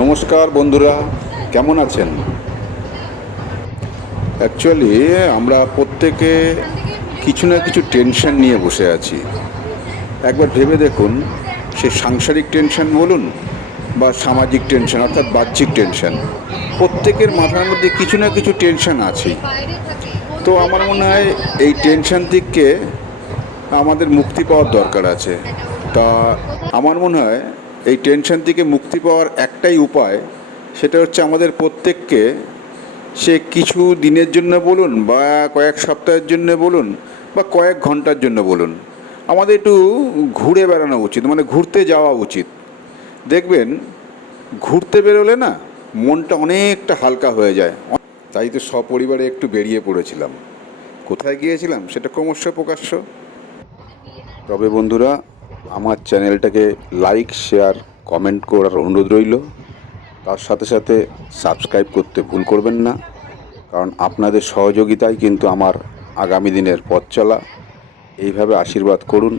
নমস্কার বন্ধুরা, কেমন আছেন? অ্যাকচুয়ালি আমরা প্রত্যেকে কিছু না কিছু টেনশন নিয়ে বসে আছি। একবার ভেবে দেখুন, সে সাংসারিক টেনশন বলুন বা সামাজিক টেনশন অর্থাৎ বাহ্যিক টেনশন, প্রত্যেকের মাথার মধ্যে কিছু না কিছু টেনশন আছেই। তো আমার মনে হয় এই টেনশন থেকে আমাদের মুক্তি পাওয়ার দরকার আছে। তা আমার মনে হয় এই টেনশন থেকে মুক্তি পাওয়ার একটাই উপায়, সেটা হচ্ছে আমাদের প্রত্যেককে সে কিছু দিনের জন্য বলুন বা কয়েক সপ্তাহের জন্য বলুন বা কয়েক ঘন্টার জন্য বলুন, আমাদের একটু ঘুরে বেড়ানো উচিত, মানে ঘুরতে যাওয়া উচিত। দেখবেন ঘুরতে বেরোলে না মনটা অনেকটা হালকা হয়ে যায়। তাই তো সপরিবারে একটু বেরিয়ে পড়েছিলাম। কোথায় গিয়েছিলাম সেটা ক্রমশ প্রকাশ্য। তবে বন্ধুরা, আমার চ্যানেলটাকে লাইক, শেয়ার, কমেন্ট করার অনুরোধ রইল। তার সাথে সাথে সাবস্ক্রাইব করতে ভুল করবেন না, কারণ আপনাদের সহযোগিতাই কিন্তু আমার আগামী দিনের পথ চলা। এইভাবে আশীর্বাদ করুন।